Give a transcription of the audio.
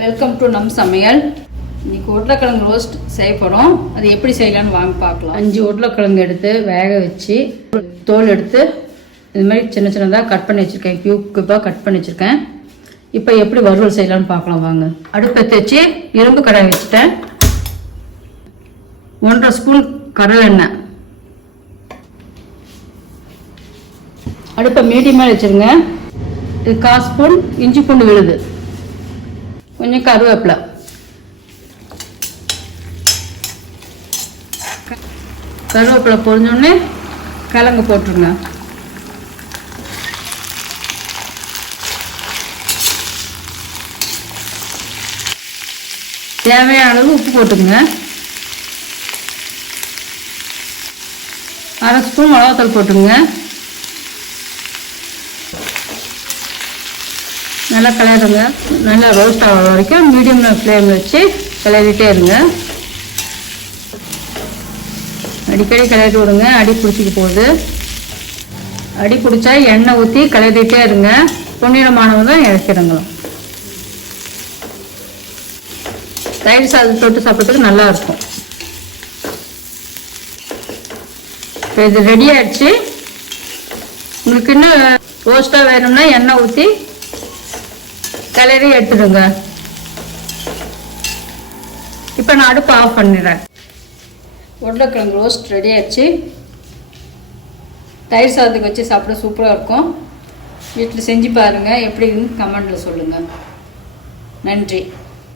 Welcome to நம் சமையல். இன்னைக்கு உருளைக்கிழங்கு ரோஸ்ட் செய்ய போகிறோம். அது எப்படி செய்யலான்னு வாங்க பார்க்கலாம். 5 உருளைக்கிழங்கு எடுத்து வேக வச்சு தோல் எடுத்து இது மாதிரி சின்ன சின்னதாக கட் பண்ணி வச்சுருக்கேன். கியூபாக கட் பண்ணி வச்சுருக்கேன். இப்போ எப்படி வறுவல் செய்யலான்னு பார்க்கலாம் வாங்க. அடுப்பை வச்சு இரும்பு கடாய் வச்சுட்டேன். 1.5 ஸ்பூன் கடலை எண்ணெய். அடுப்பை மீடியமாக வச்சுருங்க. இது 1/4 ஸ்பூன் இஞ்சி பூண்டு விழுது, கொஞ்சம் கருவேப்பிலை, கருவேப்பிலை பொரிஞ்சோடனே கிழங்கு போட்டுருங்க. தேவையான அளவு உப்பு போட்டுங்க. 1/2 ஸ்பூன் மிளகாத்தூள் போட்டுங்க. நல்லா கிளறுங்க. நல்லா ரோஸ்ட் ஆகிற வரைக்கும் மீடியம் ஃப்ளேமில் வச்சு கிளறிட்டே இருங்க. அடிக்கடி கிளறி விடுங்க, அடி பிடிச்சிக்க போகுது. அடி பிடிச்சா எண்ணெய் ஊற்றி கிளறிட்டே இருங்க. பொன்னிறமானவங்க தான் இறக்கிடுங்க. தயிர் சாதம் தொட்டு சாப்பிட்றதுக்கு நல்லா இருக்கும். இப்போ இது ரெடி ஆகிடுச்சு. உங்களுக்கு இன்னும் ரோஸ்ட்டாக வேணும்னா எண்ணெய் ஊற்றி கிளறி எடுத்துடுங்க. இப்போ நான் அடுப்பு ஆஃப் பண்ணிடுறேன். உருளைக்கிழங்கு ரோஸ்ட் ரெடி ஆகிடுச்சு. தயிர் சாதத்துக்கு வச்சு சாப்பிட சூப்பராக இருக்கும். வீட்டில் செஞ்சு பாருங்கள். எப்படின்னு கமெண்டில் சொல்லுங்கள். நன்றி.